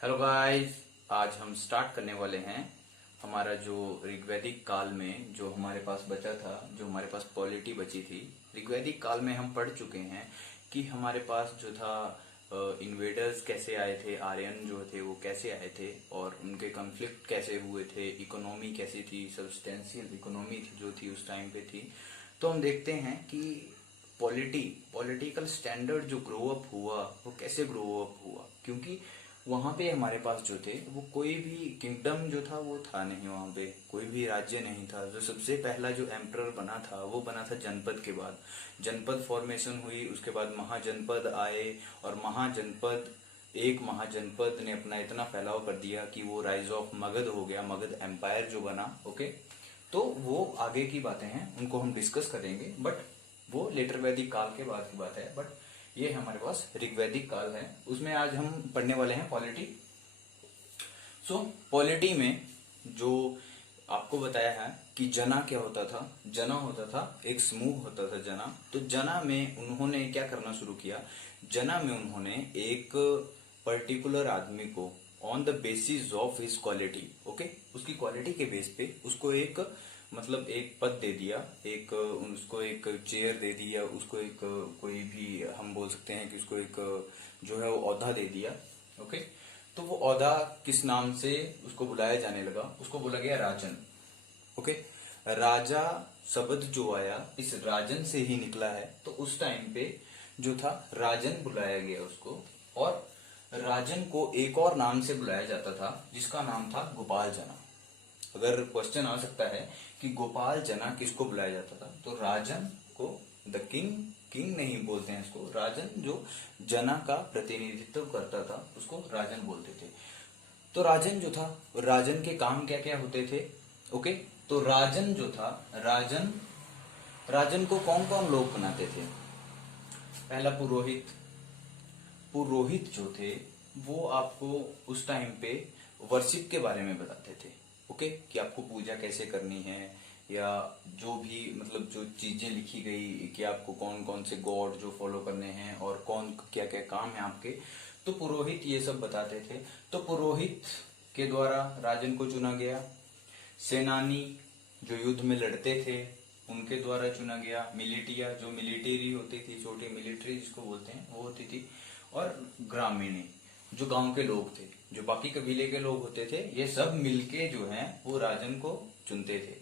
Hello guys. आज हम start करने वाले हैं हमारा जो ऋग्वैदिक काल में जो हमारे पास बचा था, जो हमारे पास पॉलिटी बची थी। ऋग्वैदिक काल में हम पढ़ चुके हैं कि हमारे पास जो था इन्वेडर्स कैसे आए थे, आर्यन जो थे वो कैसे आए थे और उनके कॉन्फ्लिक्ट कैसे हुए थे, इकोनॉमी कैसी थी, सब्सटेंशियल इकोनॉमी जो थी उस टाइम पे थी। तो हम देखते हैं कि पॉलिटिकल स्टैंडर्ड जो ग्रो अप हुआ वो कैसे ग्रो अप हुआ, क्योंकि वहां पे हमारे पास जो थे वो कोई भी किंगडम जो था वो था नहीं, वहां पे कोई भी राज्य नहीं था। जो सबसे पहला जो एम्परर बना था वो बना था जनपद के बाद। जनपद फॉर्मेशन हुई, उसके बाद महाजनपद आए और एक महाजनपद ने अपना इतना फैलाव कर दिया कि वो राइज ऑफ मगध हो गया, मगध एम्पायर जो बना। ओके, तो वो आगे की बातें हैं, उनको हम डिस्कस करेंगे, बट वो लेटर वैदिक काल के बाद की बात है। बट ये हमारे पास ऋग्वैदिक काल है, उसमें आज हम पढ़ने वाले हैं पॉलिटी। सो पॉलिटी में जो आपको बताया है कि जना क्या होता था। जना होता था एक समूह होता था जना। तो जना में उन्होंने क्या करना शुरू किया, जना में उन्होंने एक पर्टिकुलर आदमी को on the basis of his quality, okay, उसकी क्वालिटी के बेस पे उसको एक मतलब एक पद दे दिया, एक उसको एक चेयर दे दिया, उसको एक कोई भी हम बोल सकते हैं कि उसको एक जो है वो औहदा दे दिया। ओके, तो वो औहदा किस नाम से उसको बुलाया जाने लगा, उसको बोला गया राजन। ओके, राजा शब्द जो आया इस राजन से ही निकला है। तो उस टाइम पे जो था राजन बुलाया गया उसको, और राजन को एक और नाम से बुलाया जाता था जिसका नाम था गोपाल जना। अगर क्वेश्चन आ सकता है कि गोपाल जना किसको बुलाया जाता था, तो राजन को, द किंग, किंग नहीं बोलते हैं इसको, राजन जो जना का प्रतिनिधित्व करता था उसको राजन बोलते थे। तो राजन जो था, राजन के काम क्या क्या होते थे। ओके, तो राजन जो था, राजन राजन को कौन कौन लोग बनाते थे। पहला पुरोहित। पुरोहित जो थे वो आपको उस टाइम पे वर्शिप के बारे में बताते थे। ओके, कि आपको पूजा कैसे करनी है, या जो भी मतलब जो चीजें लिखी गई कि आपको कौन कौन से गॉड जो फॉलो करने हैं और कौन क्या क्या काम है आपके, तो पुरोहित ये सब बताते थे। तो पुरोहित के द्वारा राजन को चुना गया। सेनानी जो युद्ध में लड़ते थे उनके द्वारा चुना गया। मिलिटिया जो मिलिट्री होती थी, छोटी मिलिट्री जिसको बोलते हैं वो होती थी। और ग्रामीणी जो गांव के लोग थे, जो बाकी कबीले के लोग होते थे, ये सब मिलके जो है वो राजन को चुनते थे।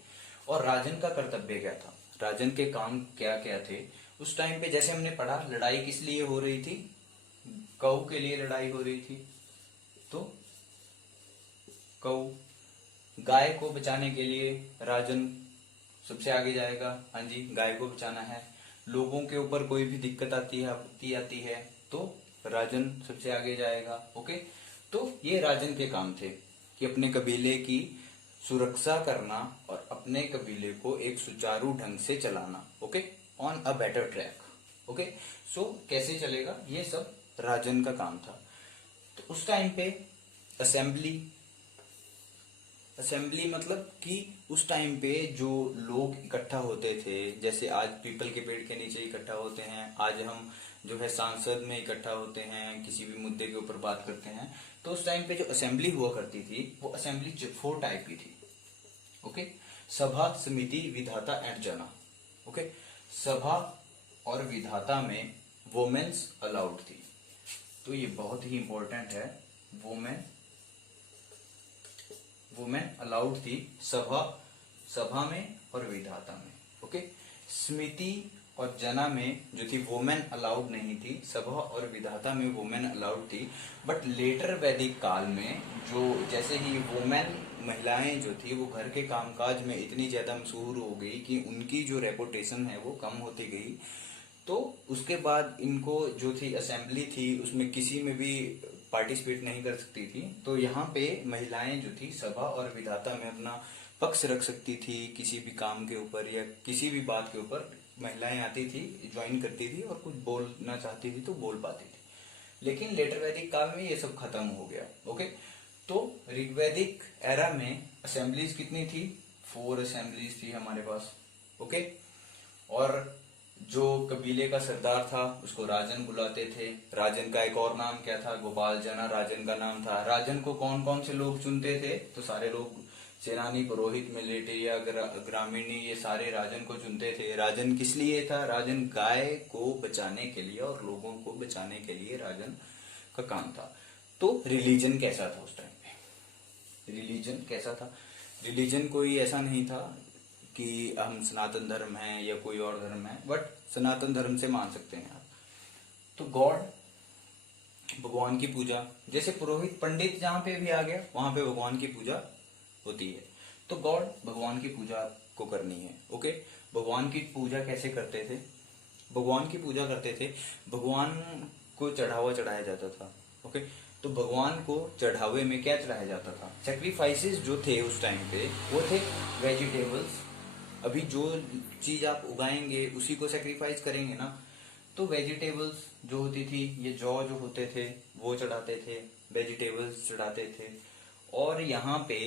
और राजन का कर्तव्य क्या था, राजन के काम क्या क्या थे उस टाइम पे। जैसे हमने पढ़ा, लड़ाई किस लिए हो रही थी, गौ के लिए लड़ाई हो रही थी। तो गौ, गाय को बचाने के लिए राजन सबसे आगे जाएगा। हाँ जी, गाय को बचाना है। लोगों के ऊपर कोई भी दिक्कत आती है, आपत्ति आती है, तो राजन सबसे आगे जाएगा। ओके, तो ये राजन के काम थे कि अपने कबीले की सुरक्षा करना और अपने कबीले को एक सुचारू ढंग से चलाना। Okay, on a better track. Okay, so कैसे चलेगा ये सब राजन का काम था। तो उस टाइम पे असेंबली, असेंबली मतलब कि उस टाइम पे जो लोग इकट्ठा होते थे, जैसे आज पीपल के पेड़ के नीचे इकट्ठा होते हैं, आज हम जो है सांसद में इकट्ठा होते हैं, किसी भी मुद्दे के ऊपर बात करते हैं। तो उस टाइम पे जो असेंबली हुआ करती थी वो असेंबली 4 टाइप की थी। ओके, सभा, समिति, विधाता एंड जना। ओके, सभा और विधाता में वोमेन्स अलाउड थी। तो ये बहुत ही इंपॉर्टेंट है, वोमेन, वुमेन अलाउड थी सभा, सभा में और विधाता में। ओके, स्मृति और जना में जो थी वुमेन अलाउड नहीं थी, सभा और विधाता में वुमेन अलाउड थी। बट लेटर वैदिक काल में जो जैसे ही वुमेन, महिलाएं जो थी वो घर के कामकाज में इतनी ज्यादा मशहूर हो गई कि उनकी जो रेपुटेशन है वो कम होती गई। तो उसके बाद इनको जो थी असेंबली थी उसमें किसी में भी पार्टिसिपेट नहीं कर सकती थी। तो यहाँ पे महिलाएं जो थी सभा और विधाता में अपना पक्ष रख सकती थी, किसी भी काम के ऊपर या किसी भी बात के ऊपर महिलाएं आती थी, ज्वाइन करती थी और कुछ बोलना चाहती थी तो बोल पाती थी। लेकिन लेटर वैदिक काल में ये सब खत्म हो गया। ओके, तो ऋग्वैदिक एरा में असेंबलीज कितनी थी, 4 असेंबलीज थी हमारे पास। ओके, और जो कबीले का सरदार था उसको राजन बुलाते थे। राजन का एक और नाम क्या था, गोपाल जना राजन का नाम था। राजन को कौन कौन से लोग चुनते थे, तो सारे लोग, सेनानी, पुरोहित, मिलिट्री या ग्रामीणी, ये सारे राजन को चुनते थे। राजन किस लिए था, राजन गाय को बचाने के लिए और लोगों को बचाने के लिए राजन का काम था। तो रिलीजन कैसा था उस टाइम पे, रिलीजन कैसा था, रिलीजन कोई ऐसा नहीं था कि हम सनातन धर्म है या कोई और धर्म है, बट सनातन धर्म से मान सकते हैं आप। तो गॉड, भगवान की पूजा, जैसे पुरोहित पंडित जहाँ पे भी आ गया वहां पे भगवान की पूजा होती है। तो गॉड, भगवान की पूजा को करनी है। ओके, भगवान की पूजा कैसे करते थे, भगवान की पूजा करते थे, भगवान को चढ़ावा चढ़ाया जाता था। ओके, तो भगवान को चढ़ावे में क्या चढ़ाया जाता था, सेक्रीफाइसेस जो थे उस टाइम पे वो थे वेजिटेबल्स। अभी जो चीज आप उगाएंगे उसी को सेक्रीफाइस करेंगे ना, तो वेजिटेबल्स जो होती थी, ये जौ जो होते थे वो चढ़ाते थे, वेजिटेबल्स चढ़ाते थे। और यहाँ पे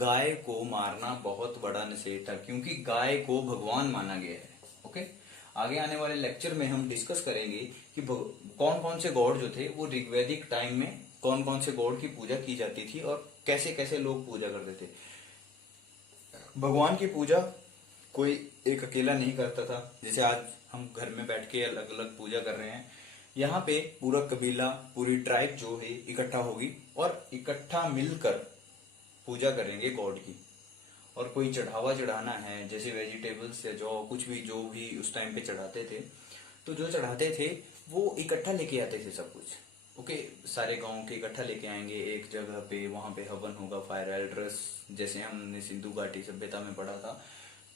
गाय को मारना बहुत बड़ा निषेध था, क्योंकि गाय को भगवान माना गया है। ओके, आगे आने वाले लेक्चर में हम डिस्कस करेंगे कि कौन कौन से गॉड जो थे वो ऋग्वैदिक टाइम में कौन कौन से गॉड की पूजा की जाती थी और कैसे कैसे लोग पूजा करते थे। भगवान की पूजा कोई एक अकेला नहीं करता था, जैसे आज हम घर में बैठ के अलग अलग पूजा कर रहे हैं। यहाँ पे पूरा कबीला, पूरी ट्राइब जो है इकट्ठा होगी और इकट्ठा मिलकर पूजा करेंगे गॉड की। और कोई चढ़ावा चढ़ाना है, जैसे वेजिटेबल्स या जो कुछ भी जो भी उस टाइम पे चढ़ाते थे, तो जो चढ़ाते थे वो इकट्ठा लेके आते थे सब कुछ। ओके, सारे गांव के इकट्ठा लेके आएंगे एक जगह पे, वहां पे हवन होगा, फायर एल्ड्रस, जैसे हमने सिंधु घाटी सभ्यता में पढ़ा था।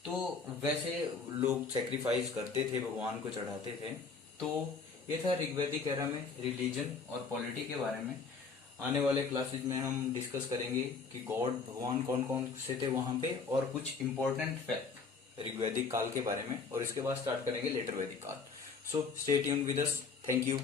तो वैसे लोग सेक्रीफाइस करते थे, भगवान को चढ़ाते थे। तो ये था ऋग्वैदिक एरा में रिलीजन और पॉलिटी के बारे में। आने वाले क्लासेज में हम डिस्कस करेंगे कि गॉड, भगवान कौन कौन से थे वहां पे और कुछ इंपॉर्टेंट फैक्ट ऋग्वैदिक काल के बारे में, और इसके बाद स्टार्ट करेंगे लेटर वैदिक काल। So stay tuned with us, thank you.